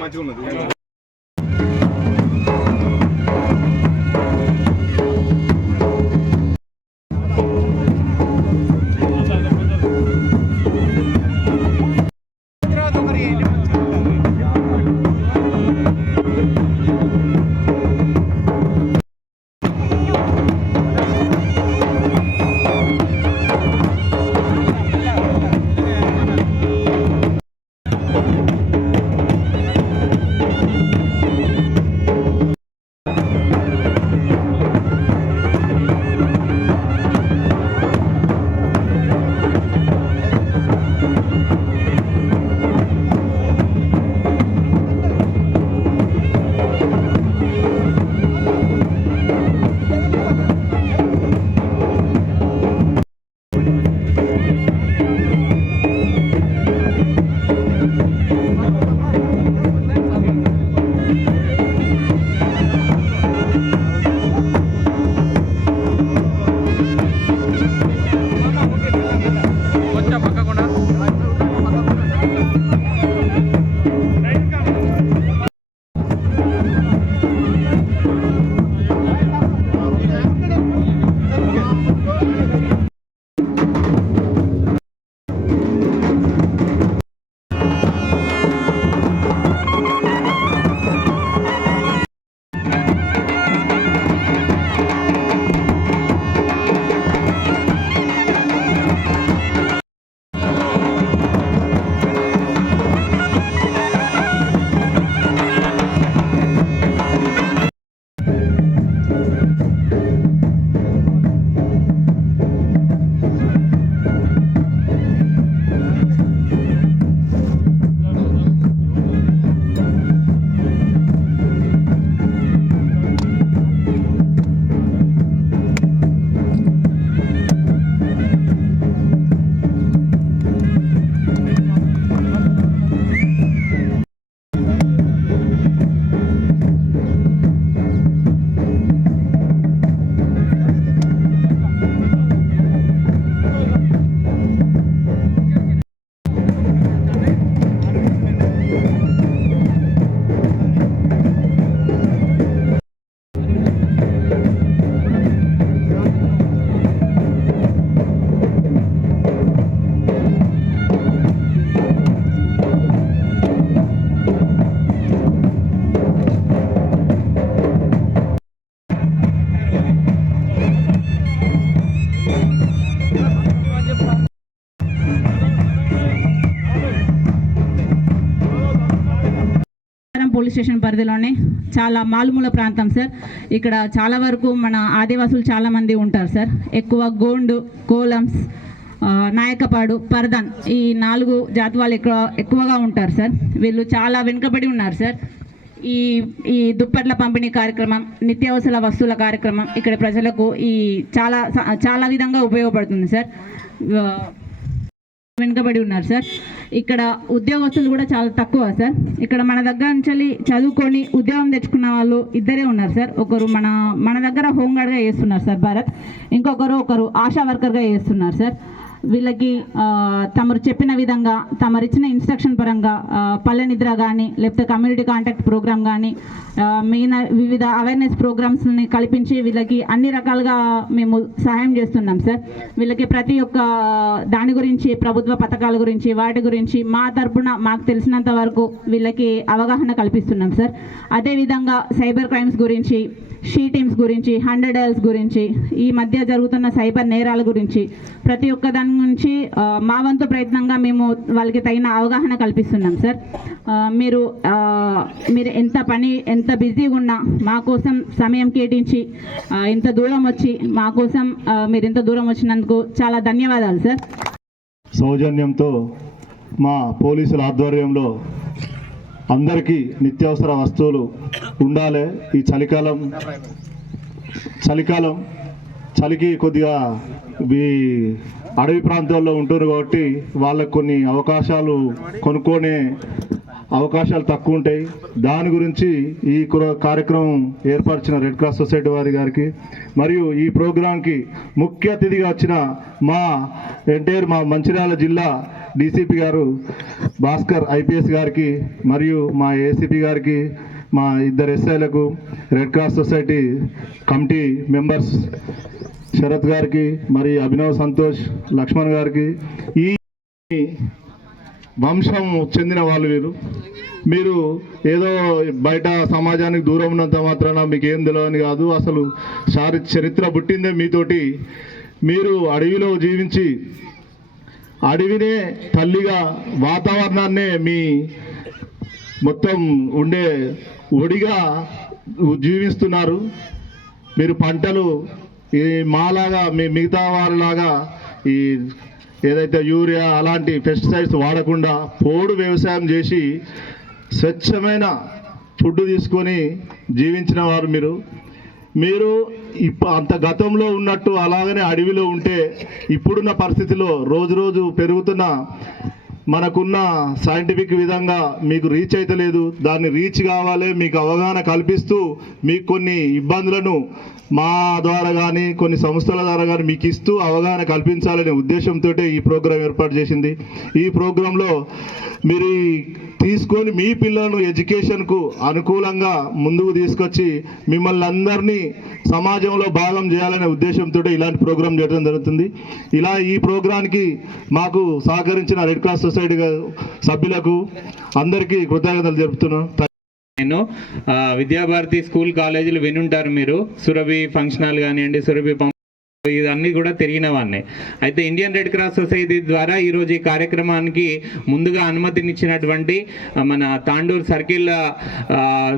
మంచిగా ఉన్నది. Police station పరిధిలోనే చాలా మారుమూల ప్రాంతం సార్. ఇక్కడ చాలా వరకు మన ఆదివాసులు చాలామంది ఉంటారు సార్. ఎక్కువ గోండు, కోలమ్స్, నాయకపాడు, పర్దాన్ ఈ 4 జాతి వాళ్ళు ఎక్కువగా ఉంటారు సార్. వీళ్ళు చాలా వెనుకబడి ఉన్నారు సార్. ఈ దుప్పట్ల పంపిణీ కార్యక్రమం, నిత్యావసర వస్తువుల కార్యక్రమం ఇక్కడ ప్రజలకు చాలా విధంగా ఉపయోగపడుతుంది సార్. వెనుకబడి ఉన్నారు సార్. ఇక్కడ ఉద్యోగస్తులు కూడా చాలా తక్కువ సార్. ఇక్కడ మన దగ్గర నుంచి చదువుకొని ఉద్యోగం తెచ్చుకున్న వాళ్ళు 2 ఉన్నారు సార్. ఒకరు మన దగ్గర హోంగార్డ్గా చేస్తున్నారు సార్ భారత్, ఒకరు ఆశా వర్కర్గా చేస్తున్నారు సార్. వీళ్ళకి తమరు చెప్పిన విధంగా తమరిచ్చిన ఇన్స్ట్రక్షన్ పరంగా పల్లె నిద్ర కానీ లేకపోతే కమ్యూనిటీ కాంటాక్ట్ ప్రోగ్రామ్ కానీ మిగిలిన వివిధ అవేర్నెస్ ప్రోగ్రామ్స్ని కల్పించి వీళ్ళకి అన్ని రకాలుగా మేము సహాయం చేస్తున్నాం సార్. వీళ్ళకి ప్రతి ఒక్క దాని గురించి, ప్రభుత్వ పథకాల గురించి, వాటి గురించి మా తరపున మాకు తెలిసినంత వరకు వీళ్ళకి అవగాహన కల్పిస్తున్నాం సార్. అదేవిధంగా సైబర్ క్రైమ్స్ గురించి, షీ టీమ్స్ గురించి, 100 డయల్స్ గురించి, ఈ మధ్య జరుగుతున్న సైబర్ నేరాల గురించి ప్రతి ఒక్క దాని గురించి మా వంతు ప్రయత్నంగా మేము వాళ్ళకి తగిన అవగాహన కల్పిస్తున్నాం సార్. మీరు ఎంత బిజీగా ఉన్నా మా కోసం సమయం కేటాయించి ఇంత దూరం వచ్చి మా కోసం మీరు ఇంత దూరం వచ్చినందుకు చాలా ధన్యవాదాలు సార్. సౌజన్యంతో మా పోలీసుల ఆధ్వర్యంలో అందరికీ నిత్యావసర వస్తువులు ఉండాలి. ఈ చలికి కొద్దిగా అడవి ప్రాంతాల్లో ఉంటారు కాబట్టి వాళ్ళకు కొన్ని కొనుక్కునే అవకాశాలు తక్కువ ఉంటాయి. దాని గురించి ఈ కార్యక్రమం ఏర్పరిచిన రెడ్ క్రాస్ సొసైటీ వారి గారికి మరియు ఈ ప్రోగ్రాంకి ముఖ్య అతిథిగా వచ్చిన మా మంచిర్యాల జిల్లా డీసీపీ గారు భాస్కర్ ఐపీఎస్ గారికి మరియు మా ఏసీపీ గారికి, మా ఇద్దరు ఎస్ఐలకు, red cross society committee members Sharath గారికి, మరి అభినవ్, సంతోష్, లక్ష్మణ్ గారికి, ఈ వంశం చెందిన వాళ్ళు మీరు ఏదో బయట సమాజానికి దూరం ఉన్నంత మాత్రాన మీకు ఏం తెలియని కాదు. అసలు చరిత్ర పుట్టిందే మీతోటి. మీరు అడవిలో జీవించి అడవినే తల్లిగా, వాతావరణాన్నే మీ మొత్తం ఉండే ఒడిగా జీవిస్తున్నారు. మీరు పంటలు ఈ మాలాగా, మిగతా వారిలాగా ఈ ఏదైతే యూరియా అలాంటి పెస్టిసైడ్స్ వాడకుండా పోడు వ్యవసాయం చేసి స్వచ్ఛమైన ఫుడ్ తీసుకొని జీవించిన వారు మీరు అంత గతంలో ఉన్నట్టు అలాగనే అడవిలో ఉంటే ఇప్పుడున్న పరిస్థితిలో రోజు పెరుగుతున్న మనకున్న సైంటిఫిక్ విధంగా మీకు రీచ్ అయితే లేదు. దాన్ని రీచ్ కావాలి, మీకు అవగాహన కల్పిస్తూ మీకు కొన్ని ఇబ్బందులను మా ద్వారా కానీ కొన్ని సంస్థల ద్వారా కానీ మీకు ఇస్తూ అవగాహన కల్పించాలనే ఉద్దేశంతో ఈ ప్రోగ్రాం ఏర్పాటు చేసింది. ఈ ప్రోగ్రాంలో మీరు తీసుకొని మీ పిల్లలను ఎడ్యుకేషన్కు అనుకూలంగా ముందుకు తీసుకొచ్చి మిమ్మల్ని అందరినీ సమాజంలో భాగం చేయాలనే ఉద్దేశంతో ఇలాంటి ప్రోగ్రాం చేయడం జరుగుతుంది. ఇలా ఈ ప్రోగ్రాంకి మాకు సహకరించిన రెడ్ క్రాస్ సొసైటీ సభ్యులకు అందరికీ కృతజ్ఞతలు జరుపుతున్నాను. నేను విద్యాభారతి స్కూల్ కాలేజీలు వినుంటారు మీరు. సురభి ఫంక్షన్ హాల్ కానివ్వండి, సురభి ఇవన్నీ కూడా తిరిగిన వాడిని. అయితే ఇండియన్ రెడ్ క్రాస్ సొసైటీ ద్వారా ఈరోజు ఈ కార్యక్రమానికి ముందుగా అనుమతినిచ్చినటువంటి మన తాండూరు సర్కిల్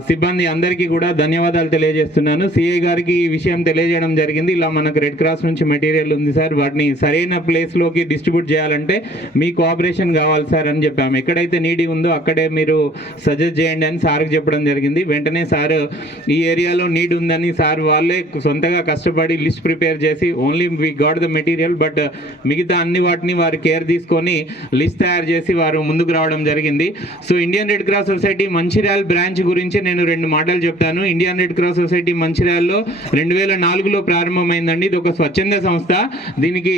సిబ్బంది అందరికీ కూడా ధన్యవాదాలు తెలియజేస్తున్నాను. సిఐ గారికి ఈ విషయం తెలియజేయడం జరిగింది. ఇలా మనకు రెడ్ క్రాస్ నుంచి మెటీరియల్ ఉంది సార్, వాటిని సరైన ప్లేస్లోకి డిస్ట్రిబ్యూట్ చేయాలంటే మీ కోఆపరేషన్ కావాలి సార్ అని చెప్పాము. ఎక్కడైతే నీడి ఉందో అక్కడే మీరు సజెస్ట్ చేయండి అని సార్కి చెప్పడం జరిగింది. వెంటనే సార్ ఈ ఏరియాలో నీడ్ ఉందని సార్ వాళ్ళే సొంతగా కష్టపడి లిస్ట్ ప్రిపేర్ చేసి only we got the material but మిగతా అన్ని వాటిని వారు కేర్ తీసుకొని లిస్ట్ తయారు చేసి వారు ముందుకు రావడం జరిగింది. So Indian red cross society Mancherial branch గురించి నేను 2 మాటలు చెప్తాను. ఇండియన్ రెడ్ క్రాస్ సొసైటీ మంచిర్యాలలో 2004లో ప్రారంభమైందండి. ఇది ఒక స్వచ్ఛంద సంస్థ. దీనికి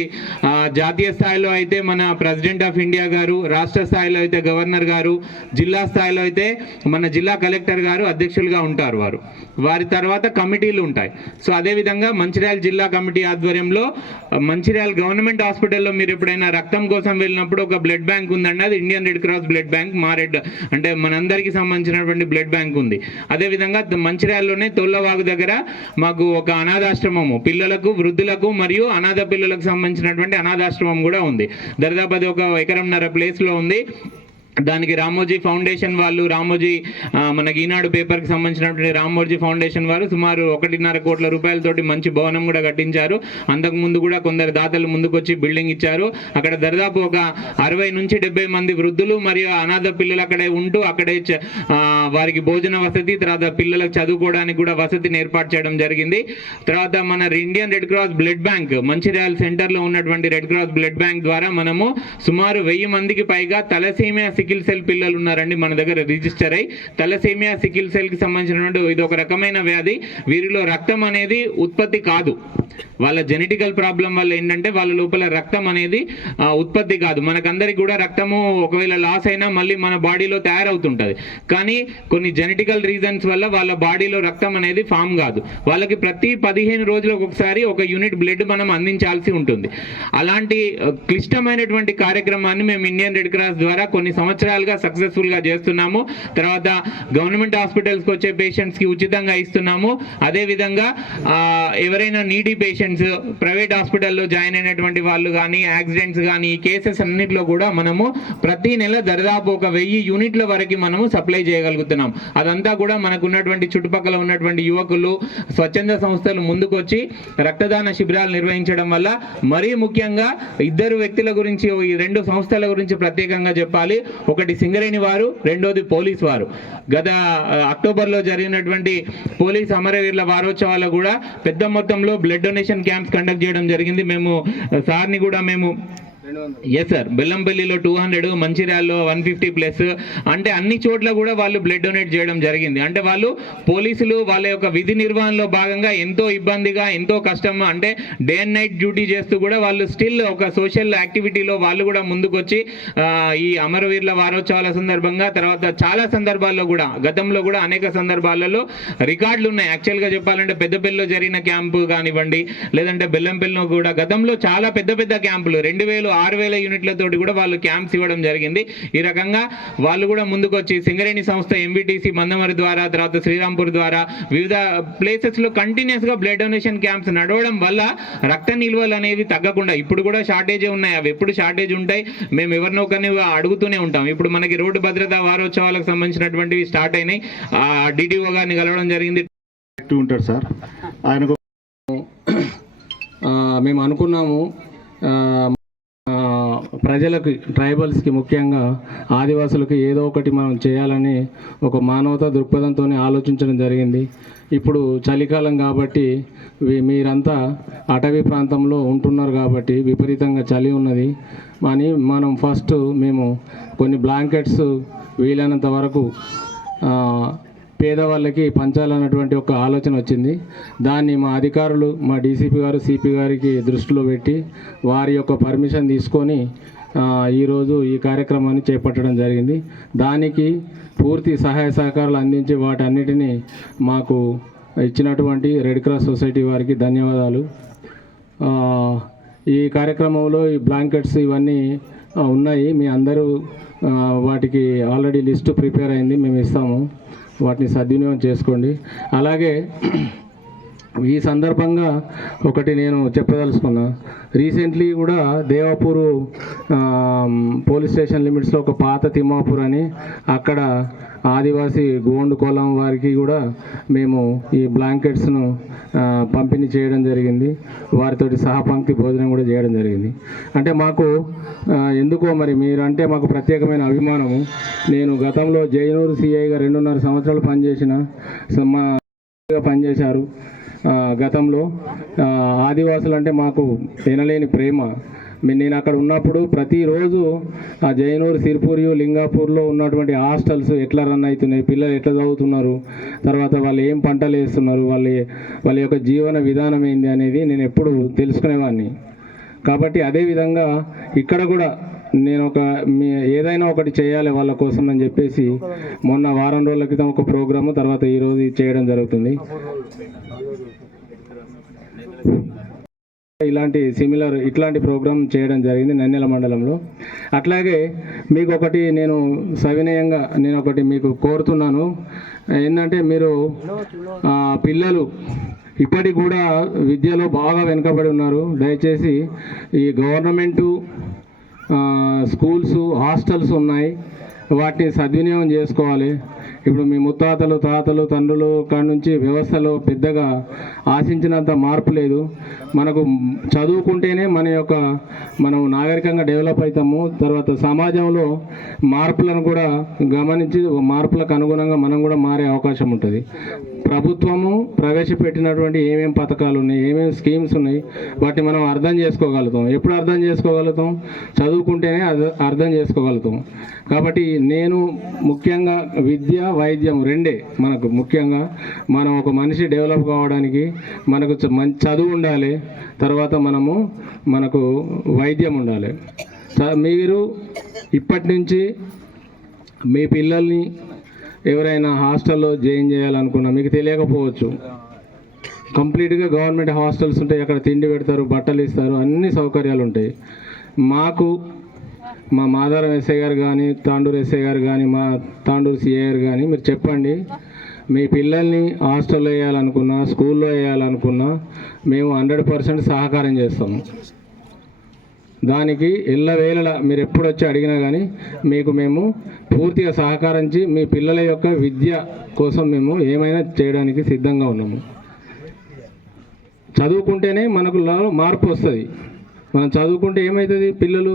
జాతీయ స్థాయిలో అయితే మన ప్రెసిడెంట్ ఆఫ్ ఇండియా గారు, రాష్ట్ర స్థాయిలో అయితే గవర్నర్ గారు, జిల్లా స్థాయిలో అయితే మన జిల్లా కలెక్టర్ గారు అధ్యక్షులుగా ఉంటారు. వారి తర్వాత కమిటీలు ఉంటాయి. సో అదేవిధంగా మంచిర్యాల జిల్లా కమిటీ ఆధ్వర్యంలో మంచిర్యాల గవర్నమెంట్ హాస్పిటల్లో మీరు ఎప్పుడైనా రక్తం కోసం వెళ్ళినప్పుడు ఒక బ్లడ్ బ్యాంక్ ఉందండి. అది Indian red cross blood bank. మా రెడ్ అంటే మనందరికీ సంబంధించినటువంటి బ్లడ్ బ్యాంక్ ఉంది. అదేవిధంగా మంచిర్యాలలోనే తొల్లవాగు దగ్గర మాకు ఒక అనాథాశ్రమము, పిల్లలకు, వృద్ధులకు మరియు అనాథ పిల్లలకు సంబంధించినటువంటి అనాథాశ్రమం కూడా ఉంది. దాదాపు అది ఒక 1.5 ఎకరం ప్లేస్లో ఉంది. దానికి రామోజీ ఫౌండేషన్ వాళ్ళు, రామోజీ మనకి ఈనాడు పేపర్కి సంబంధించినటువంటి రామోజీ ఫౌండేషన్ వారు సుమారు 1.5 కోట్ల రూపాయలతోటి మంచి భవనం కూడా కట్టించారు. అంతకుముందు కూడా కొందరు దాతలు ముందుకొచ్చి బిల్డింగ్ ఇచ్చారు. అక్కడ దాదాపు ఒక 60 నుంచి 70 మంది వృద్ధులు మరియు అనాథ పిల్లలు అక్కడే ఉంటూ అక్కడే వారికి భోజన వసతి, తర్వాత పిల్లలకు చదువుకోవడానికి కూడా వసతిని ఏర్పాటు చేయడం జరిగింది. తర్వాత మన Indian red cross blood bank Mancherial సెంటర్లో ఉన్నటువంటి రెడ్ క్రాస్ బ్లడ్ బ్యాంక్ ద్వారా మనము సుమారు 1000 మందికి పైగా తలసీమియా, సికిల్ సెల్ పిల్లలు ఉన్నారండి మన దగ్గర రిజిస్టర్ అయ్యి. తలసేమియా, సికిల్ సెల్కి సంబంధించినటువంటి ఇది ఒక రకమైన వ్యాధి. వీరిలో రక్తం అనేది ఉత్పత్తి కాదు. వాళ్ళ జెనెటికల్ ప్రాబ్లం వల్ల ఏంటంటే వాళ్ళ లోపల రక్తం అనేది ఉత్పత్తి కాదు. మనకందరికి కూడా రక్తము ఒకవేళ లాస్ అయినా మళ్ళీ మన బాడీలో తయారవుతుంటుంది. కానీ కొన్ని జెనెటికల్ రీజన్స్ వల్ల వాళ్ళ బాడీలో రక్తం అనేది ఫామ్ కాదు. వాళ్ళకి ప్రతి 15 రోజులకు ఒకసారి ఒక యూనిట్ బ్లడ్ మనం అందించాల్సి ఉంటుంది. అలాంటి క్లిష్టమైనటువంటి కార్యక్రమాన్ని మేము ఇండియన్ రెడ్ క్రాస్ ద్వారా కొన్ని సంవత్సరాలుగా సక్సెస్ఫుల్గా చేస్తున్నాము. తర్వాత గవర్నమెంట్ హాస్పిటల్స్కి వచ్చే పేషెంట్స్కి ఉచితంగా ఇస్తున్నాము. అదేవిధంగా ఎవరైనా నీడీ పేషెంట్స్ ప్రైవేట్ హాస్పిటల్లో జాయిన్ అయినటువంటి వాళ్ళు కానీ, యాక్సిడెంట్స్ కానీ, ఈ కేసెస్ అన్నింటిలో కూడా మనము ప్రతి నెల దాదాపు ఒక 1000 యూనిట్ల వరకు మనము సప్లై చేయగలుగుతున్నాం. అదంతా కూడా మనకు ఉన్నటువంటి చుట్టుపక్కల ఉన్నటువంటి యువకులు, స్వచ్ఛంద సంస్థలు ముందుకొచ్చి రక్తదాన శిబిరాలు నిర్వహించడం వల్ల, మరీ ముఖ్యంగా 2 వ్యక్తుల గురించి, ఈ 2 సంస్థల గురించి ప్రత్యేకంగా చెప్పాలి. ఒకటి సింగరేణి వారు, రెండోది పోలీస్ వారు. గత అక్టోబర్లో జరిగినటువంటి పోలీస్ అమరవీరుల వారోత్సవాల్లో కూడా పెద్ద మొత్తంలో బ్లడ్ డొనేషన్ క్యాంప్స్ కండక్ట్ చేయడం జరిగింది. మేము సార్ని కూడా ఎస్ సార్, బెల్లంపల్లిలో 200, మంచిర్యాలలో 150+, అంటే అన్ని చోట్ల కూడా వాళ్ళు బ్లడ్ డొనేట్ చేయడం జరిగింది. అంటే వాళ్ళు పోలీసులు వాళ్ళ యొక్క విధి నిర్వహణలో భాగంగా ఎంతో ఇబ్బందిగా, ఎంతో కష్టం, అంటే డే అండ్ నైట్ డ్యూటీ చేస్తూ కూడా వాళ్ళు స్టిల్ ఒక సోషల్ యాక్టివిటీలో వాళ్ళు కూడా ముందుకొచ్చి ఈ అమరవీరుల వారోత్సవాల సందర్భంగా, తర్వాత చాలా సందర్భాల్లో కూడా గతంలో కూడా అనేక సందర్భాలలో రికార్డులు ఉన్నాయి. యాక్చువల్గా చెప్పాలంటే పెద్దపల్లిలో జరిగిన క్యాంపు కానివ్వండి, లేదంటే బెల్లంపల్లిలో కూడా గతంలో చాలా పెద్ద పెద్ద క్యాంపులు 2000-6000 యూనిట్లతోటి కూడా వాళ్ళు క్యాంప్స్ ఇవ్వడం జరిగింది. ఈ రకంగా వాళ్ళు కూడా ముందుకొచ్చి సింగరేణి సంస్థ, ఎంవిటిసి మందమరి ద్వారా, తర్వాత శ్రీరాంపూర్ ద్వారా వివిధ ప్లేసెస్లో కంటిన్యూస్గా బ్లడ్ డొనేషన్ క్యాంప్స్ నడవడం వల్ల రక్త నిల్వలు అనేవి తగ్గకుండా, ఇప్పుడు కూడా షార్టేజ్ ఉన్నాయి, అవి ఎప్పుడు షార్టేజ్ ఉంటాయి, మేము ఎవరినో ఒకరిని అడుగుతూనే ఉంటాం. ఇప్పుడు మనకి రోడ్డు భద్రతా వారోత్సవాలకు సంబంధించినటువంటివి స్టార్ట్ అయినాయి. డిటిఓ గారిని కలవడం జరిగింది. ఉంటారు సార్, ఆయనకు మేము అనుకున్నాము ప్రజలకి, ట్రైబల్స్కి, ముఖ్యంగా ఆదివాసులకి ఏదో ఒకటి మనం చేయాలని ఒక మానవతా దృక్పథంతో ఆలోచించడం జరిగింది. ఇప్పుడు చలికాలం కాబట్టి మీరంతా అటవీ ప్రాంతంలో ఉంటున్నారు కాబట్టి విపరీతంగా చలి ఉన్నది అని మనం ఫస్ట్ మేము కొన్ని బ్లాంకెట్స్ వీలైనంత వరకు పేదవాళ్ళకి పంచాలన్నటువంటి ఒక ఆలోచన వచ్చింది. దాన్ని మా అధికారులు, మా డీసీపీ గారు, సిపి గారికి దృష్టిలో పెట్టి వారి యొక్క పర్మిషన్ తీసుకొని ఈరోజు ఈ కార్యక్రమాన్ని చేపట్టడం జరిగింది. దానికి పూర్తి సహాయ సహకారాలు అందించి వాటన్నిటినీ మాకు ఇచ్చినటువంటి రెడ్ క్రాస్ సొసైటీ వారికి ధన్యవాదాలు. ఈ కార్యక్రమంలో ఈ బ్లాంకెట్స్ ఇవన్నీ ఉన్నాయి, మీ అందరూ వాటికి ఆల్రెడీ లిస్టు ప్రిపేర్ అయింది, మేము ఇస్తాము, వాటిని సద్వినియోగం చేసుకోండి. అలాగే ఈ సందర్భంగా ఒకటి నేను చెప్పదలుచుకున్నా, రీసెంట్లీ కూడా దేవాపూర్ పోలీస్ స్టేషన్ లిమిట్స్లో ఒక పాత తిమ్మాపూర్ అని, అక్కడ ఆదివాసీ గోండు కులం వారికి కూడా మేము ఈ బ్లాంకెట్స్ను పంపిణీ చేయడం జరిగింది. వారితోటి సహపంక్తి భోజనం కూడా చేయడం జరిగింది. అంటే మాకు ఎందుకో మరి మీరంటే మాకు ప్రత్యేకమైన అభిమానము. నేను గతంలో జైనూరు సిఐగా 2.5 సంవత్సరాలు పనిచేసిన, పనిచేశారు గతంలో. ఆదివాసులు అంటే మాకు తినలేని ప్రేమ. నేను అక్కడ ఉన్నప్పుడు ప్రతిరోజు ఆ జైనూరు, సిర్పూరియు, లింగాపూర్లో ఉన్నటువంటి హాస్టల్స్ ఎట్లా రన్ అవుతున్నాయి, పిల్లలు ఎట్లా చదువుతున్నారు, తర్వాత వాళ్ళు ఏం పంటలు వేస్తున్నారు, వాళ్ళ యొక్క జీవన విధానం ఏంది అనేది నేను ఎప్పుడు తెలుసుకునేవాడిని. కాబట్టి అదేవిధంగా ఇక్కడ కూడా నేను ఏదైనా ఒకటి చేయాలి వాళ్ళ కోసం అని చెప్పేసి మొన్న వారం రోజుల క్రితం ఒక ప్రోగ్రాము, తర్వాత ఈరోజు చేయడం జరుగుతుంది. ఇట్లాంటి ప్రోగ్రామ్ చేయడం జరిగింది నన్నెల మండలంలో. అట్లాగే మీకు ఒకటి నేను సవినయంగా మీకు కోరుతున్నాను, ఏంటంటే మీరు పిల్లలు ఇప్పటికి కూడా విద్యలో బాగా వెనుకబడి ఉన్నారు. దయచేసి ఈ గవర్నమెంటు స్కూల్స్, హాస్టల్స్ ఉన్నాయి, వాటిని సద్వినియోగం చేసుకోవాలి. ఇప్పుడు మీ ముత్తాతలు, తాతలు, తండ్రులు కాడ నుంచి వ్యవస్థలో పెద్దగా ఆశించినంత మార్పు లేదు. మనకు చదువుకుంటేనే మనం నాగరికంగా డెవలప్ అవుతాము. తర్వాత సమాజంలో మార్పులను కూడా గమనించి మార్పులకు అనుగుణంగా మనం కూడా మారే అవకాశం ఉంటుంది. ప్రభుత్వము ప్రవేశపెట్టినటువంటి ఏమేమి పథకాలు ఉన్నాయి, ఏమేమి స్కీమ్స్ ఉన్నాయి, వాటిని మనం అర్థం చేసుకోగలుగుతాం. ఎప్పుడు అర్థం చేసుకోగలుగుతాం? చదువుకుంటేనే అర్థం చేసుకోగలుగుతాం. కాబట్టి నేను ముఖ్యంగా విద్య, వైద్యం రెండే మనకు ముఖ్యంగా. మనం ఒక మనిషి డెవలప్ కావడానికి మనకు మంచి చదువు ఉండాలి, తర్వాత మనకు వైద్యం ఉండాలి. మీరు ఇప్పటి నుంచి మీ పిల్లల్ని ఎవరైనా హాస్టల్లో జాయిన్ చేయాలనుకున్నా, మీకు తెలియకపోవచ్చు, కంప్లీట్గా గవర్నమెంట్ హాస్టల్స్ ఉంటాయి, అక్కడ తిండి పెడతారు, బట్టలు ఇస్తారు, అన్ని సౌకర్యాలు ఉంటాయి. మా మాదారం ఎస్ఐ గారు కానీ, తాండూరు ఎస్ఐ గారు కానీ, మా తాండూరు సిఐ గారు కానీ మీరు చెప్పండి, మీ పిల్లల్ని హాస్టల్లో వేయాలనుకున్నా, స్కూల్లో వేయాలనుకున్నా మేము 100% సహకారం చేస్తాము. దానికి ఎల్లవేళలా మీరు ఎప్పుడు వచ్చి అడిగినా కానీ మేము పూర్తిగా సహకరించి మీ పిల్లల యొక్క విద్య కోసం మేము ఏమైనా చేయడానికి సిద్ధంగా ఉన్నాము. చదువుకుంటేనే మనకు మార్పు వస్తుంది. మనం చదువుకుంటే ఏమవుతుంది, పిల్లలు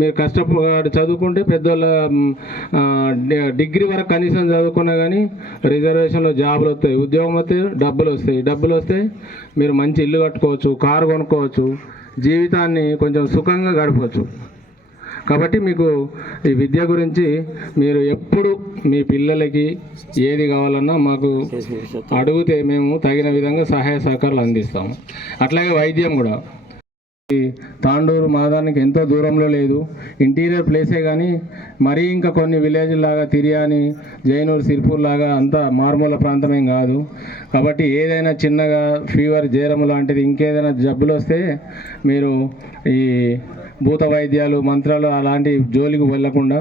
మీరు కష్టపడి చదువుకుంటే పెద్దోళ్ళ డిగ్రీ వరకు కనీసం చదువుకున్నా కానీ రిజర్వేషన్లో జాబులు వస్తాయి, ఉద్యోగం వస్తాయి, డబ్బులు వస్తాయి, మీరు మంచి ఇల్లు కట్టుకోవచ్చు, కారు కొనుక్కోవచ్చు, జీవితాన్ని కొంచెం సుఖంగా గడపవచ్చు. కాబట్టి మీకు ఈ విద్య గురించి మీరు ఎప్పుడు మీ పిల్లలకి ఏది కావాలన్నా మాకు అడిగితే మేము తగిన విధంగా సహాయ సహకారాలు అందిస్తాము. అట్లాగే వైద్యం కూడా తాండూరు మాదానికి ఎంతో దూరంలో లేదు, ఇంటీరియర్ ప్లేసే కానీ మరీ ఇంకా కొన్ని విలేజ్ లాగా తిరియాని, జైనూరు, సిర్పూర్ లాగా అంత మారుమూల ప్రాంతమేం కాదు. కాబట్టి ఏదైనా చిన్నగా ఫీవర్, జ్వరం లాంటిది ఇంకేదైనా జబ్బులు వస్తే మీరు ఈ భూత వైద్యాలు, మంత్రాలు అలాంటి జోలికి వెళ్ళకుండా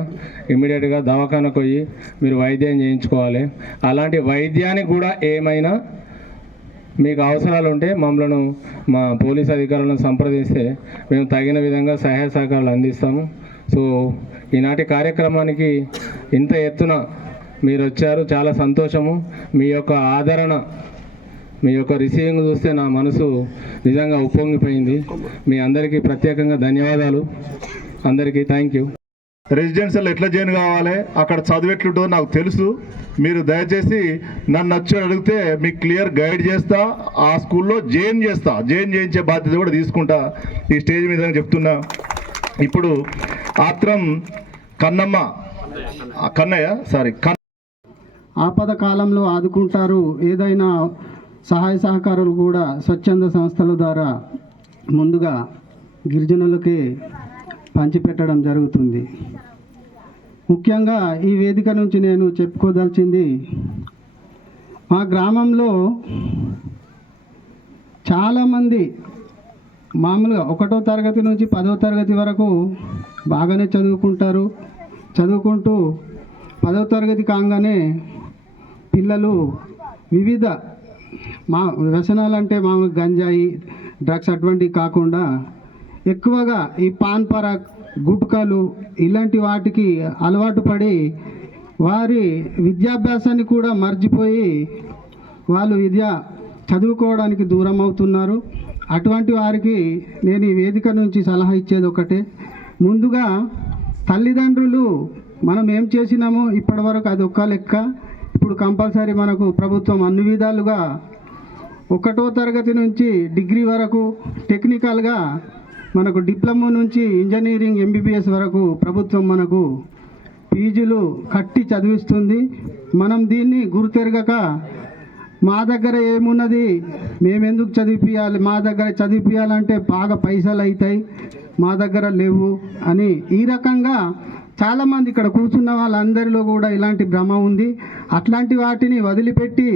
ఇమ్మీడియట్గా దవాఖానకు పోయి మీరు వైద్యం చేయించుకోవాలి. అలాంటి వైద్యానికి కూడా ఏమైనా మీకు అవసరాలు ఉంటే మమ్మల్ని మా పోలీస్ అధికారులను సంప్రదిస్తే మేము తగిన విధంగా సహాయ సహకారాలు అందిస్తాము. సో ఈనాటి కార్యక్రమానికి ఇంత ఎత్తున మీరు వచ్చారు, చాలా సంతోషము. మీ యొక్క ఆదరణ, మీ యొక్క రిసీవింగ్ చూస్తే నా మనసు నిజంగా ఉప్పొంగిపోయింది. మీ అందరికీ ప్రత్యేకంగా ధన్యవాదాలు. అందరికీ థ్యాంక్ యూ. రెసిడెన్షియల్ ఎట్లా జాయిన్ కావాలి, అక్కడ చదువు ఎట్లుంటుందో నాకు తెలుసు. మీరు దయచేసి నన్ను వచ్చి అడిగితే మీకు క్లియర్ గైడ్ చేస్తా, ఆ స్కూల్లో జాయిన్ చేయించే బాధ్యత కూడా తీసుకుంటా. ఈ స్టేజ్ మీద చెప్తున్నా. ఇప్పుడు ఆత్రం ఆపద కాలంలో ఆదుకుంటారు. ఏదైనా సహాయ సహకారాలు కూడా స్వచ్ఛంద సంస్థల ద్వారా ముందుగా గిరిజనులకి పంచిపెట్టడం జరుగుతుంది. ముఖ్యంగా ఈ వేదిక నుంచి నేను చెప్పుకోదలిచింది, మా గ్రామంలో చాలామంది మామూలుగా 1వ తరగతి నుంచి 10వ తరగతి వరకు బాగానే చదువుకుంటూ 10వ తరగతి కాగానే పిల్లలు వివిధ వ్యసనాలంటే మామూలు గంజాయి, డ్రగ్స్ అటువంటివి కాకుండా ఎక్కువగా ఈ పాన్ పరాగ్, గుట్కాలు ఇలాంటి వాటికి అలవాటు పడి వారి విద్యాభ్యాసాన్ని కూడా మర్చిపోయి వాళ్ళు చదువుకోవడానికి దూరం అవుతున్నారు. అటువంటి వారికి నేను ఈ వేదిక నుంచి సలహా ఇచ్చేది ఒకటే, ముందుగా తల్లిదండ్రులు మనం ఏం చేసినామో ఇప్పటివరకు అది ఒక్క లెక్క. ఇప్పుడు కంపల్సరీ మనకు ప్రభుత్వం అన్ని విధాలుగా 1వ తరగతి నుంచి డిగ్రీ వరకు, టెక్నికల్గా మనకు డిప్లొమా నుంచి ఇంజనీరింగ్, ఎంబీబీఎస్ వరకు ప్రభుత్వం మనకు ఫీజులు కట్టి చదివిస్తుంది. మనం దీన్ని గుర్తెరగక మా దగ్గర ఏమున్నది, మేమెందుకు చదివిపియాలి, మా దగ్గర చదివిపియాలంటే బాగా పైసలు అవుతాయి, మా దగ్గర లేవు అని ఈ రకంగా చాలామంది ఇక్కడ కూర్చున్న వాళ్ళందరిలో కూడా ఇలాంటి భ్రమ ఉంది. అట్లాంటి వాటిని వదిలిపెట్టి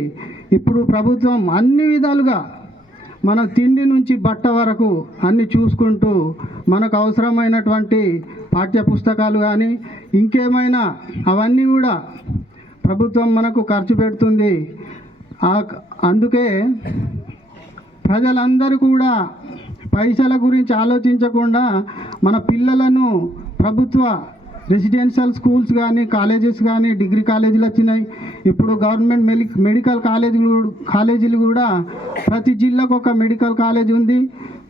ఇప్పుడు ప్రభుత్వం అన్ని విధాలుగా మన తిండి నుంచి బట్ట వరకు అన్ని చూసుకుంటూ మనకు అవసరమైనటువంటి పాఠ్య పుస్తకాలు కానీ ఇంకేమైనా అవన్నీ కూడా ప్రభుత్వం మనకు ఖర్చు పెడుతుంది. అందుకే ప్రజలందరూ కూడా పైసల గురించి ఆలోచించకుండా మన పిల్లలను ప్రభుత్వ రెసిడెన్షియల్ స్కూల్స్ కానీ, కాలేజెస్ కానీ, డిగ్రీ కాలేజీలు వచ్చినాయి. ఇప్పుడు గవర్నమెంట్ మెడికల్ కాలేజీలు కూడా ప్రతి జిల్లాకు ఒక మెడికల్ కాలేజ్ ఉంది.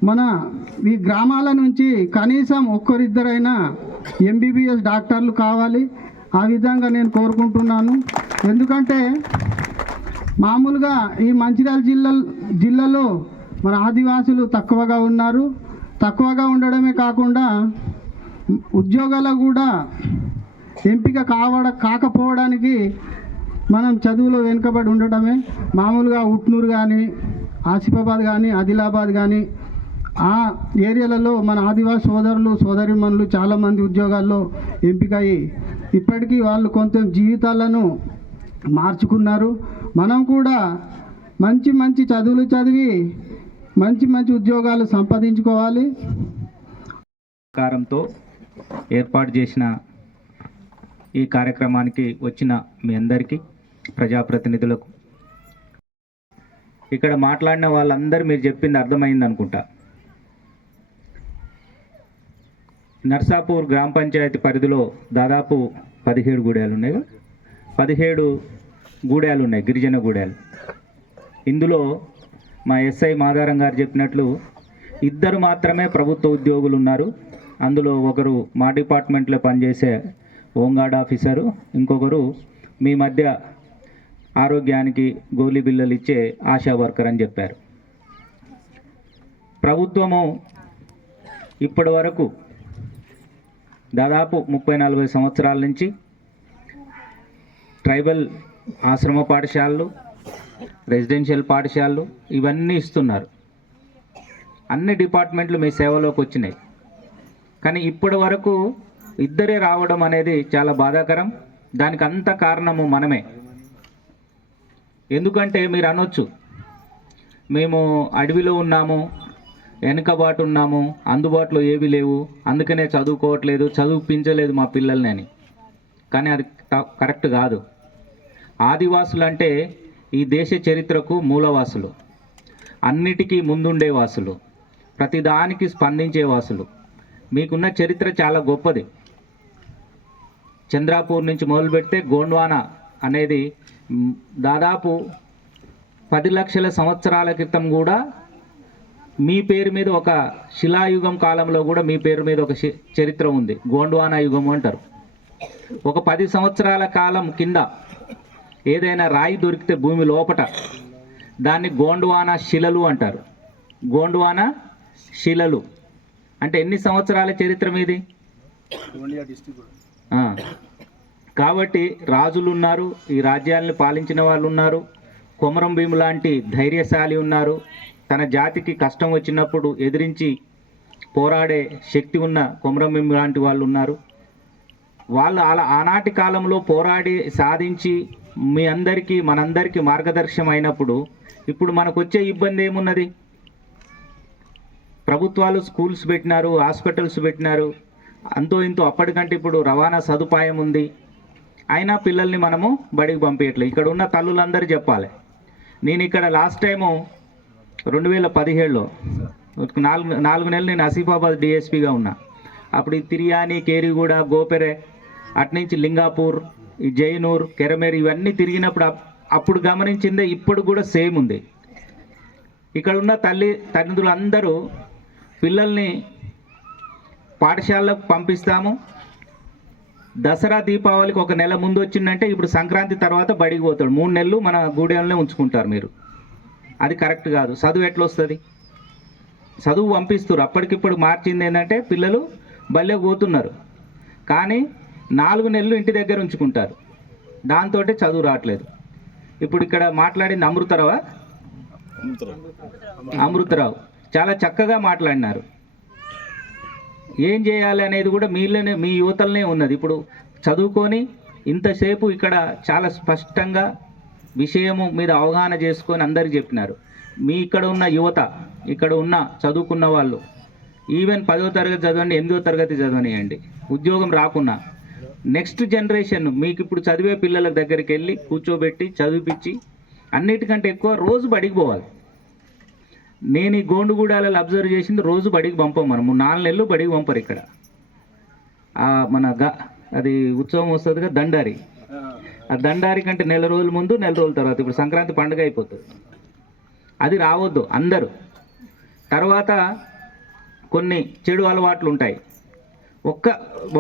మన ఈ గ్రామాల నుంచి కనీసం ఒక్కరిద్దరైనా ఎంబీబీఎస్ డాక్టర్లు కావాలి. ఆ విధంగా నేను కోరుకుంటున్నాను. ఎందుకంటే మామూలుగా ఈ మంచిర్యాల జిల్లాలో మన ఆదివాసులు తక్కువగా ఉన్నారు. తక్కువగా ఉండడమే కాకుండా ఉద్యోగాలు కూడా ఎంపిక కాకపోవడానికి మనం చదువులో వెనుకబడి ఉండటమే. మామూలుగా ఉట్నూరు కానీ, ఆసిఫాబాద్ కానీ, ఆదిలాబాద్ కానీ ఆ ఏరియాలలో మన ఆదివాసి సోదరులు సోదరిమణులు చాలామంది ఉద్యోగాల్లో ఎంపికయ్యి ఇప్పటికీ వాళ్ళు కొంచెం జీవితాలను మార్చుకున్నారు. మనం కూడా మంచి మంచి చదువులు చదివి మంచి మంచి ఉద్యోగాలు సంపాదించుకోవాలి. సహకారంతో ఏర్పాటు చేసిన ఈ కార్యక్రమానికి వచ్చిన మీ అందరికీ, ప్రజాప్రతినిధులకు, ఇక్కడ మాట్లాడిన వాళ్ళందరూ మీరు చెప్పింది అర్థమైంది అనుకుంటా. నర్సాపూర్ గ్రామ పంచాయతీ పరిధిలో దాదాపు 17 గూడాలు ఉన్నాయి. 17 గూడాలు ఉన్నాయి, గిరిజన గూడాలు. ఇందులో మా ఎస్ఐ మాదారం గారు చెప్పినట్లు 2 మాత్రమే ప్రభుత్వ ఉద్యోగులు ఉన్నారు. అందులో ఒకరు మా డిపార్ట్మెంట్లో పనిచేసే హోంగార్డ్ ఆఫీసరు, ఇంకొకరు మీ మధ్య ఆరోగ్యానికి గోలీ బిల్లలు ఇచ్చే ఆశా వర్కర్ అని చెప్పారు. ప్రభుత్వము ఇప్పటి వరకు దాదాపు 30-40 సంవత్సరాల నుంచి ట్రైబల్ ఆశ్రమ పాఠశాలలు, రెసిడెన్షియల్ పాఠశాలలు ఇవన్నీ ఇస్తున్నారు. అన్ని డిపార్ట్మెంట్లు మీ సేవలోకి వచ్చినాయి. కానీ ఇప్పటి వరకు ఇద్దరే రావడం అనేది చాలా బాధాకరం. దానికి అంత కారణము మనమే. ఎందుకంటే మీరు అనొచ్చు, మేము అడవిలో ఉన్నాము, వెనుకబాటు ఉన్నాము, అందుబాటులో ఏవి లేవు, అందుకనే చదువుకోవట్లేదు, చదువుపించలేదు మా పిల్లల్ని అని. కానీ అది కరెక్ట్ కాదు. ఆదివాసులు అంటే ఈ దేశ చరిత్రకు మూలవాసులు, అన్నిటికీ ముందుండే వాసులు, ప్రతిదానికి స్పందించే వాసులు. మీకున్న చరిత్ర చాలా గొప్పది. చంద్రాపూర్ నుంచి మొదలు పెడితే గోండ్వానా అనేది దాదాపు 10 లక్షల సంవత్సరాల క్రితం కూడా మీ పేరు మీద ఒక శిలాయుగం కాలంలో కూడా మీ పేరు మీద ఒక చరిత్ర ఉంది. గోండ్వానా యుగం అంటారు. ఒక 10 సంవత్సరాల కాలం కింద ఏదైనా రాయి దొరికితే భూమి లోపట దాన్ని గోండ్వానా శిలలు అంటారు. గోండ్వానా శిలలు అంటే ఎన్ని సంవత్సరాల చరిత్ర మీది? కాబట్టి రాజులు ఉన్నారు, ఈ రాజ్యాలను పాలించిన వాళ్ళు ఉన్నారు, కొమరం భీము లాంటి ధైర్యశాలి ఉన్నారు, తన జాతికి కష్టం వచ్చినప్పుడు ఎదిరించి పోరాడే శక్తి ఉన్న కొమరం భీము లాంటి వాళ్ళు ఉన్నారు. వాళ్ళు అలా ఆనాటి కాలంలో పోరాడి సాధించి మీ అందరికీ మనందరికీ మార్గదర్శనం అయినప్పుడు ఇప్పుడు మనకు వచ్చే ఇబ్బంది ఏమున్నది? ప్రభుత్వాలు స్కూల్స్ పెట్టినారు, హాస్పిటల్స్ పెట్టినారు, అంతో ఇంతో అప్పటికంటే ఇప్పుడు రవాణా సదుపాయం ఉంది. అయినా పిల్లల్ని మనము బడికి పంపించట్లేదు. ఇక్కడ ఉన్న తల్లులందరూ చెప్పాలి. నేను ఇక్కడ లాస్ట్ టైము 2017లో 4 నెలలు నేను ఆసిఫాబాద్ డిఎస్పీగా ఉన్నా. అప్పుడు ఈ తిరియాని, కేరిగూడ, గోపెరె, అట్నుంచి లింగాపూర్, ఈ జైనూర్, కెరమేరి ఇవన్నీ తిరిగినప్పుడు అప్పుడు గమనించిందే ఇప్పుడు కూడా సేమ్ ఉంది. ఇక్కడ ఉన్న తల్లిదండ్రులు అందరూ పిల్లల్ని పాఠశాలకు పంపిస్తాము. దసరా దీపావళికి 1 నెల ముందు వచ్చిందంటే ఇప్పుడు సంక్రాంతి తర్వాత బడికి పోతాడు. 3 నెలలు మన గూడెంలోనే ఉంచుకుంటారు మీరు. అది కరెక్ట్ కాదు. చదువు ఎట్లా వస్తుంది? చదువు పంపిస్తారు. అప్పటికిప్పుడు మార్చింది ఏంటంటే పిల్లలు బళ్ళెకు పోతున్నారు, కానీ 4 నెలలు ఇంటి దగ్గర ఉంచుకుంటారు. దాంతో చదువు రావట్లేదు. ఇప్పుడు ఇక్కడ మాట్లాడింది అమృతరావు చాలా చక్కగా మాట్లాడినారు. ఏం చేయాలి అనేది కూడా మీ యువతలనే ఉన్నది. ఇప్పుడు చదువుకొని ఇంతసేపు ఇక్కడ చాలా స్పష్టంగా విషయము మీద అవగాహన చేసుకొని అందరికి చెప్పినారు. మీ ఇక్కడ ఉన్న యువత, ఇక్కడ ఉన్న చదువుకున్న వాళ్ళు ఈవెన్ 10వ తరగతి చదవండి, 8వ తరగతి చదవనియండి, ఉద్యోగం రాకున్నా నెక్స్ట్ జనరేషన్ మీకు ఇప్పుడు చదివే పిల్లల దగ్గరికి వెళ్ళి కూర్చోబెట్టి చదివిపించి అన్నిటికంటే ఎక్కువ రోజు బడికి పోవాలి. నేను ఈ గోండుగూడాలలో అబ్జర్వ్ చేసింది రోజు బడికి పంపం. మనము 4 నెలలు బడికి పంపరు. ఇక్కడ అది ఉత్సవం వస్తుందిగా దండారి, ఆ దండారి కంటే 1 నెల రోజుల ముందు 1 నెల రోజుల తర్వాత ఇప్పుడు సంక్రాంతి పండుగ అయిపోతుంది. అది రావద్దు అందరూ. తర్వాత కొన్ని చెడు అలవాట్లు ఉంటాయి.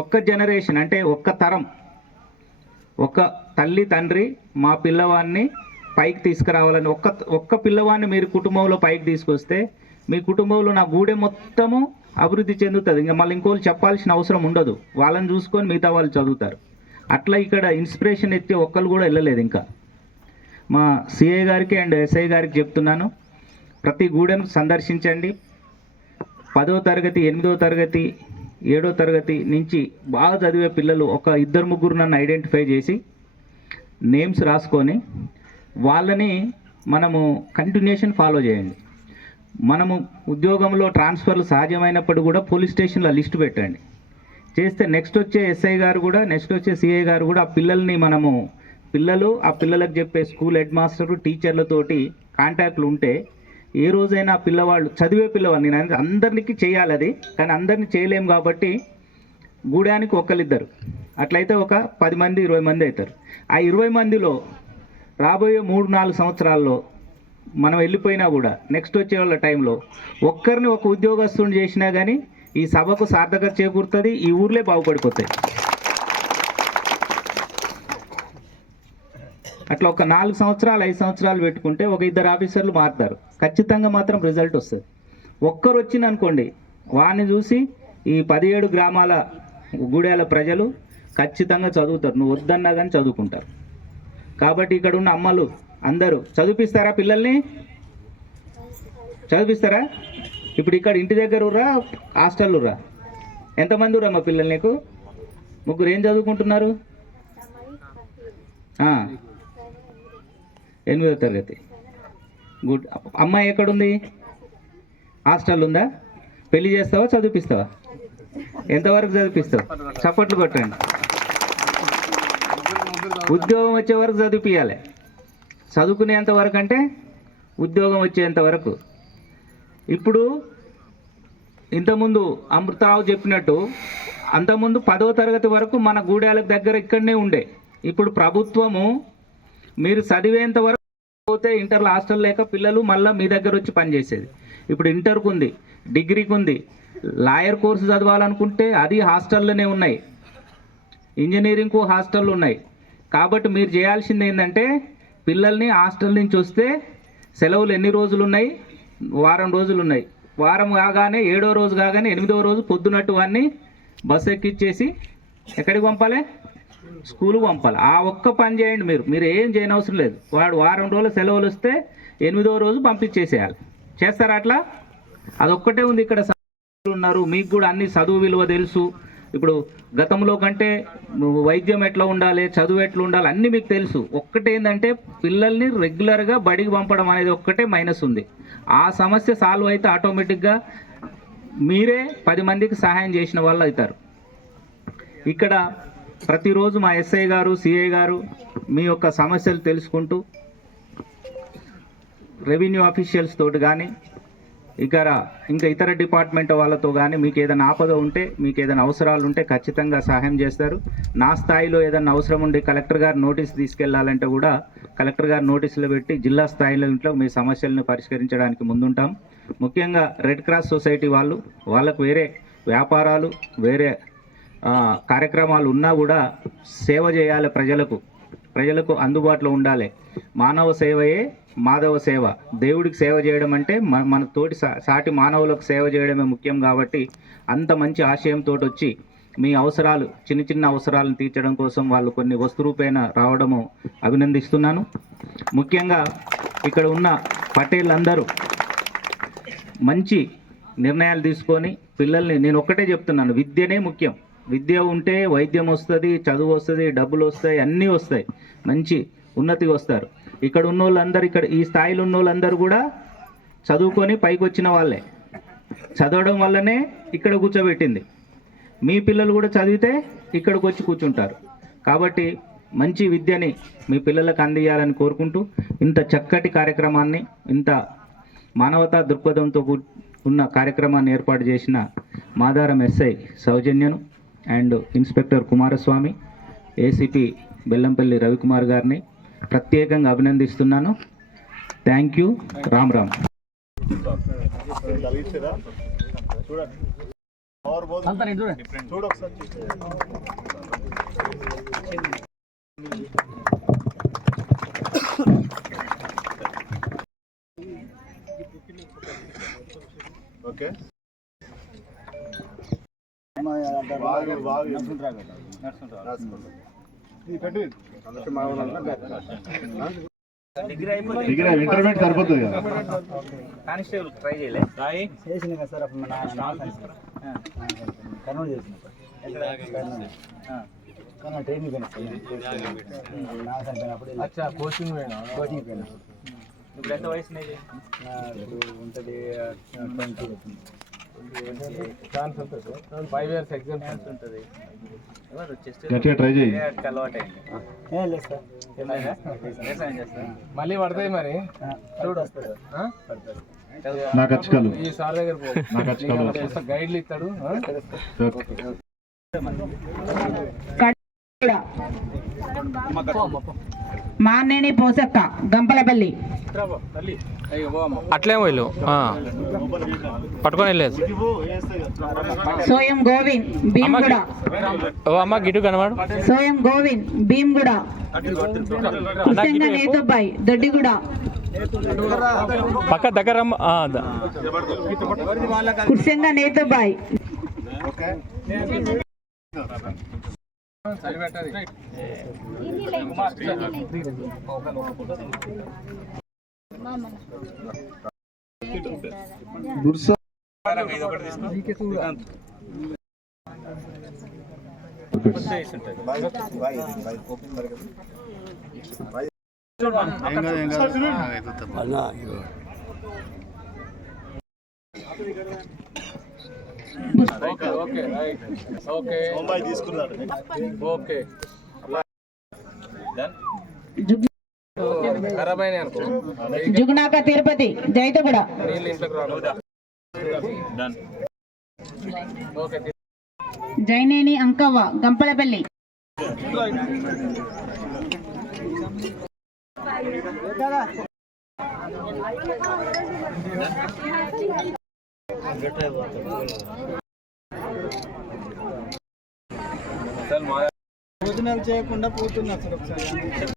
ఒక్క జనరేషన్ అంటే ఒక్క తరం, ఒక్క తల్లి తండ్రి మా పిల్లవాడిని పైకి తీసుకురావాలని ఒక్క పిల్లవాడిని మీరు కుటుంబంలో పైకి తీసుకొస్తే మీ కుటుంబంలో నా గూడె మొత్తము అభివృద్ధి చెందుతుంది. ఇంకా మళ్ళీ ఇంకోళ్ళు చెప్పాల్సిన అవసరం ఉండదు. వాళ్ళని చూసుకొని మిగతా వాళ్ళు చదువుతారు. అట్లా ఇక్కడ ఇన్స్పిరేషన్ ఎత్తే ఒక్కరు కూడా వెళ్ళలేదు. ఇంకా మా సిఐ గారికి అండ్ ఎస్ఐ గారికి చెప్తున్నాను, ప్రతి గూడెను సందర్శించండి. 10వ తరగతి, 8వ తరగతి, 7వ తరగతి నుంచి బాగా చదివే పిల్లలు ఒక 2-3 నన్ను ఐడెంటిఫై చేసి నేమ్స్ రాసుకొని వాళ్ళని మనము కంటిన్యూషన్ ఫాలో చేయండి. మనము ఉద్యోగంలో ట్రాన్స్ఫర్లు సహజమైనప్పుడు కూడా పోలీస్ స్టేషన్లో లిస్ట్ పెట్టండి. చేస్తే నెక్స్ట్ వచ్చే ఎస్ఐ గారు కూడా, నెక్స్ట్ వచ్చే సిఐ గారు కూడా ఆ పిల్లల్ని ఆ పిల్లలకు చెప్పే స్కూల్ హెడ్ మాస్టరు, టీచర్లతోటి కాంటాక్ట్లు ఉంటే ఏ రోజైనా పిల్లవాళ్ళు చదివే పిల్లవాళ్ళు, నేను అందరికీ చేయాలి అది, కానీ అందరినీ చేయలేము కాబట్టి గూడానికి ఒకళ్ళిద్దరు అట్లయితే ఒక 10 మంది 20 మంది అవుతారు. ఆ 20 మందిలో రాబోయే 3-4 సంవత్సరాల్లో మనం వెళ్ళిపోయినా కూడా నెక్స్ట్ వచ్చే వాళ్ళ టైంలో ఒక్కరిని ఒక ఉద్యోగస్తుని చేసినా కానీ ఈ సభకు సార్థకత చేకూరుతుంది, ఈ ఊర్లే బాగుపడిపోతాయి. అట్లా ఒక 4 సంవత్సరాలు 5 సంవత్సరాలు పెట్టుకుంటే ఒక 2 ఆఫీసర్లు మారుతారు, ఖచ్చితంగా మాత్రం రిజల్ట్ వస్తుంది. ఒక్కరు వచ్చిందనుకోండి, వాడిని చూసి ఈ 17 గ్రామాల గూడెల ప్రజలు ఖచ్చితంగా చదువుతారు, నువ్వు వద్దన్నా కానీ చదువుకుంటారు. కాబట్టి ఇక్కడ ఉన్న అమ్మలు అందరూ చదివిస్తారా? పిల్లల్ని చదివిస్తారా? ఇప్పుడు ఇక్కడ ఇంటి దగ్గర ఉర్రా, హాస్టల్ ఉర్రా? ఎంతమంది ఉర్రా మా పిల్లలు నీకు? 3 ఏం చదువుకుంటున్నారు? 8వ తరగతి. గుడ్. అమ్మాయి ఎక్కడుంది? హాస్టల్ ఉందా? పెళ్లి చేస్తావా చదివిస్తావా? ఎంతవరకు చదివిస్తావు? చప్పట్లు కొట్టండి. ఉద్యోగం వచ్చే వరకు చదివిపియాలి. చదువుకునేంత వరకు అంటే ఉద్యోగం వచ్చేంత వరకు. ఇప్పుడు ఇంతకుముందు అమృతరావు చెప్పినట్టు అంతకుముందు 10వ తరగతి వరకు మన గూడెల దగ్గర ఇక్కడనే ఉండే. ఇప్పుడు ప్రభుత్వము మీరు చదివేంత వరకు పోతే ఇంటర్లో హాస్టల్ లేక పిల్లలు మళ్ళీ మీ దగ్గర వచ్చి పనిచేసేది. ఇప్పుడు ఇంటర్కు ఉంది, డిగ్రీకి ఉంది, లాయర్ కోర్సు చదవాలనుకుంటే అది హాస్టల్లోనే ఉన్నాయి, ఇంజనీరింగ్కు హాస్టళ్ళు ఉన్నాయి. కాబట్టి మీరు చేయాల్సింది ఏంటంటే పిల్లల్ని హాస్టల్ నుంచి వస్తే సెలవులు ఎన్ని రోజులు ఉన్నాయి? వారం రోజులు ఉన్నాయి. వారం కాగానే 7వ రోజు కాగానే 8వ రోజు పొద్దునట్టు వాడిని బస్సు ఎక్కిచ్చేసి ఎక్కడికి పంపాలి? స్కూల్కి పంపాలి. ఆ ఒక్క పని చేయండి. మీరు ఏం చేయనవసరం లేదు. వాడు వారం రోజుల సెలవులు వస్తే 8వ రోజు పంపించేసేయాలి. చేస్తారా అట్లా? అదొక్కటే ఉంది. ఇక్కడ ఉన్నారు, మీకు కూడా అన్ని చదువు విలువ తెలుసు. ఇప్పుడు గతంలో కంటే వైద్యం ఎట్లా ఉండాలి, చదువు ఎట్లా ఉండాలి అన్నీ మీకు తెలుసు. ఒక్కటే ఏంటంటే పిల్లల్ని రెగ్యులర్గా బడికి పంపడం అనేది ఒక్కటే మైనస్ ఉంది. ఆ సమస్య సాల్వ్ అయితే ఆటోమేటిక్గా మీరే 10 మందికి సహాయం చేసిన వాళ్ళు అవుతారు. ఇక్కడ ప్రతిరోజు మా ఎస్ఐ గారు, సిఐ గారు మీ యొక్క సమస్యలు తెలుసుకుంటూ రెవెన్యూ ఆఫీషియల్స్ తోటి కానీ ఇంకా ఇతర డిపార్ట్మెంట్ వాళ్ళతో కానీ మీకు ఏదైనా ఆపద ఉంటే, మీకు ఏదైనా అవసరాలు ఉంటే ఖచ్చితంగా సహాయం చేస్తారు. నా స్థాయిలో ఏదైనా అవసరం ఉండి కలెక్టర్ గారు నోటీస్ తీసుకెళ్లాలంటే కూడా కలెక్టర్ గారు నోటీసులు పెట్టి జిల్లా స్థాయిలో ఇంట్లో మీ సమస్యలను పరిష్కరించడానికి ముందుంటాం. ముఖ్యంగా రెడ్ క్రాస్ సొసైటీ వాళ్ళకు వేరే వ్యాపారాలు, వేరే కార్యక్రమాలు ఉన్నా కూడా సేవ చేయాలి, ప్రజలకు అందుబాటులో ఉండాలి. మానవ సేవయే మాధవ సేవ. దేవుడికి సేవ చేయడం అంటే మన తోటి సాటి మానవులకు సేవ చేయడమే ముఖ్యం. కాబట్టి అంత మంచి ఆశయంతో వచ్చి మీ అవసరాలు, చిన్న అవసరాలను తీర్చడం కోసం వాళ్ళు కొన్ని వస్తు రూపేణ రావడము అభినందిస్తున్నాను. ముఖ్యంగా ఇక్కడ ఉన్న పటేల్ అందరూ మంచి నిర్ణయాలు తీసుకొని పిల్లల్ని, నేను ఒక్కటే చెప్తున్నాను, విద్యనే ముఖ్యం. విద్య ఉంటే వైద్యం వస్తుంది, చదువు వస్తుంది, డబ్బులు వస్తాయి, అన్నీ వస్తాయి, మంచి ఉన్నతికి వస్తారు. ఇక్కడ ఉన్న వాళ్ళందరూ, ఇక్కడ ఈ స్థాయిలో ఉన్న వాళ్ళందరూ కూడా చదువుకొని పైకి వచ్చిన వాళ్ళే. చదవడం వల్లనే ఇక్కడ కూర్చోబెట్టింది. మీ పిల్లలు కూడా చదివితే ఇక్కడికి వచ్చి కూర్చుంటారు. కాబట్టి మంచి విద్యని మీ పిల్లలకు అందియాలని కోరుకుంటూ ఇంత చక్కటి కార్యక్రమాన్ని, ఇంత మానవతా దృక్పథంతో ఉన్న కార్యక్రమాన్ని ఏర్పాటు చేసిన మాదారం ఎస్ఐ సౌజన్యను and inspector Kumaraswamy, ACP Bellampalli Ravikumar గారిని ప్రత్యేకంగా అభినందిస్తున్నాను. Thank you. Ram Ram. Okay. Degree intermediate సరిపోతుంది కదా. కానిస్టేబుల్ ట్రై చేయలే? చేసిన కదా సార్. అప్పుడు కర్నూలు చేసిన కన్నా ట్రైనింగ్ పోయినప్పుడు కోచింగ్ పోయినా. ఇప్పుడు ఎంత వయసు అనేది? ఉంటుంది 20. ఛాన్స్ ఉంటుంది సార్. 5 years ఎగ్జామ్ ఛాన్స్ ఉంటుంది. గట్టిగా ట్రై చేయి. అలవాటు లేదు సార్. వ్యవసాయం చేస్తాను. మళ్ళీ పడతాయి మరి. చూడు వస్తాడు. నాకు అచ్చకాలు ఈ సార్ దగ్గర పో, నాకు అచ్చకాలు గైడ్లు ఇస్తాడు. మాన్నేని పోసక్క, గంపలపల్లి. అట్లే వెళ్ళు పట్టుకొని వెళ్ళలేదు సోయం గోవింద్ భీమ్గూడ. ఓ అమ్మ గిటు కనవాడు సోయం గోవింద్ భీమ్గూడ. కుర్సెంగ నేతుబాయ్ దొడ్డిగూడ. పక్క దగ్గర రమ్మ. కుర్సెంగ నేతుబాయ్. జుగ్నాక తిరుపతి జైతగూడ. జైనేని అంకవ్వ గంపలపల్లి. భోజనాలు చేయకుండా పోతున్నా సార్ ఒకసారి.